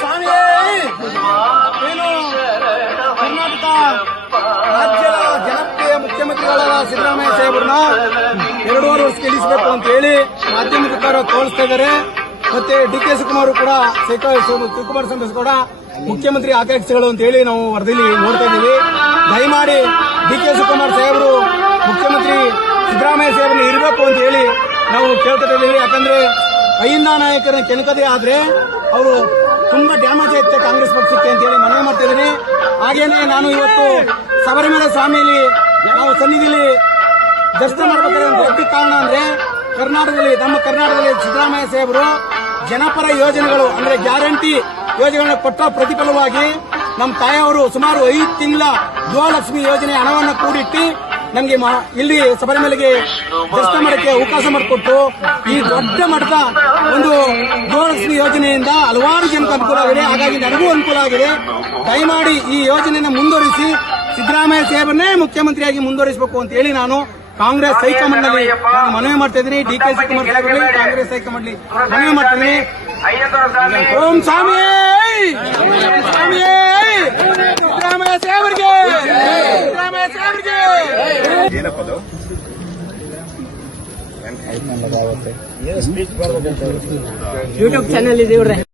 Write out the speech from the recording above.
ಸ್ವಾಮಿ ಏನು? ಕರ್ನಾಟಕ ರಾಜ್ಯದ ಜನಪ್ರಿಯ ಮುಖ್ಯಮಂತ್ರಿಗಳಾದ ಸಿದ್ದರಾಮಯ್ಯ ಸಾಹೇಬ್ರನ್ನ ಎರಡೂವರೆ ವರ್ಷ ಗೆಲ್ಲಿಸಬೇಕು ಅಂತ ಹೇಳಿ ಮಾಧ್ಯಮದವರು ತೋರಿಸ್ತಾ ಇದ್ದಾರೆ. ಮತ್ತೆ ಡಿ ಕೆ ಶಿವಕುಮಾರ್ ಕೂಡ ಶಿವಕುಮಾರ್ ಸಂತೋಷ್ ಕೂಡ ಮುಖ್ಯಮಂತ್ರಿ ಆಕಾಂಕ್ಷಿಗಳು ಅಂತ ಹೇಳಿ ನಾವು ವರದಿಲಿ ನೋಡ್ತಾ ಇದ್ದೀವಿ. ದಯಮಾಡಿ ಡಿ ಕೆ ಶಿವಕುಮಾರ್ ಸಾಹೇಬರು, ಮುಖ್ಯಮಂತ್ರಿ ಸಿದ್ದರಾಮಯ್ಯ ಸಾಹೇಬ್ರನ್ನ ಇರಬೇಕು ಅಂತ ಹೇಳಿ ನಾವು ಕೇಳ್ತಾ ಇದ್ದೀವಿ. ಯಾಕಂದ್ರೆ ಅಹಿಂದ ನಾಯಕರ ಕೆಣಕದೇ ಆದ್ರೆ ಅವರು ತುಂಬಾ ಡ್ಯಾಮೇಜ್ ಆಯ್ತು ಕಾಂಗ್ರೆಸ್ ಪಕ್ಷಕ್ಕೆ ಅಂತ ಹೇಳಿ ಮನವಿ ಮಾಡ್ತಿದ್ದೀನಿ ಹಾಗೇನೆ ನಾನು ಇವತ್ತು ಶಬರಿಮಲೆ ಸ್ವಾಮಿಯಲ್ಲಿ ನಾವು ಸನ್ನಿಧಿಲಿ ದರ್ಶನ ಮಾಡಬೇಕಾದ್ರೆ ಒಂದು ದೊಡ್ಡ ಕಾರಣ ಅಂದ್ರೆ ಕರ್ನಾಟಕದಲ್ಲಿ, ನಮ್ಮ ಕರ್ನಾಟಕದಲ್ಲಿ ಸಿದ್ದರಾಮಯ್ಯ ಸಾಹೇಬರು ಜನಪರ ಯೋಜನೆಗಳು ಅಂದ್ರೆ ಗ್ಯಾರಂಟಿ ಯೋಜನೆಗಳನ್ನ ಕೊಟ್ಟ ಪ್ರತಿಫಲವಾಗಿ ನಮ್ಮ ತಾಯಿಯವರು ಸುಮಾರು ಐದು ತಿಂಗಳ ಗೃಹಲಕ್ಷ್ಮಿ ಯೋಜನೆ ಹಣವನ್ನು ಕೂಡಿಟ್ಟು ನಮಗೆ ಇಲ್ಲಿ ಶಬರಿಮಲೆಗೆ ದರ್ಶನ ಮಾಡಕ್ಕೆ ಅವಕಾಶ ಮಾಡಿಕೊಟ್ಟು ಈ ದೊಡ್ಡ ಮಠದ ಒಂದು ಗೃಹಲಕ್ಷ್ಮಿ ಯೋಜನೆಯಿಂದ ಹಲವಾರು ಜನಕ್ಕೆ ಅನುಕೂಲ ಆಗಿದೆ. ಹಾಗಾಗಿ ನನಗೂ ಅನುಕೂಲ ಆಗಿದೆ. ದಯಮಾಡಿ ಈ ಯೋಜನೆಯನ್ನು ಮುಂದುವರಿಸಿ ಸಿದ್ದರಾಮಯ್ಯ ಸಾಹೇಬನ್ನೇ ಮುಖ್ಯಮಂತ್ರಿಯಾಗಿ ಮುಂದುವರಿಸಬೇಕು ಅಂತ ಹೇಳಿ ನಾನು ಕಾಂಗ್ರೆಸ್ ಹೈಕಮಾಂಡ್ನಲ್ಲಿ ಮನವಿ ಮಾಡ್ತಾ ಇದ್ದೀನಿ. D K Shivakumar Congress high command ಮನವಿ ಮಾಡ್ತೀನಿ ಇದ್ದೀನಿ. ಓಂ ಸ್ವಾಮಿ ಸಿದ್ದರಾಮಯ್ಯ ಸಾಹೇಬರಿಗೆ ಸಿದ್ದರಾಮಯ್ಯ ಸಾಹೇಬರಿಗೆ ಏನಪ್ಪದು? ಯೂಟ್ಯೂಬ್ ಚಾನಲ್ ಇದೆ ಇವ್ರೆ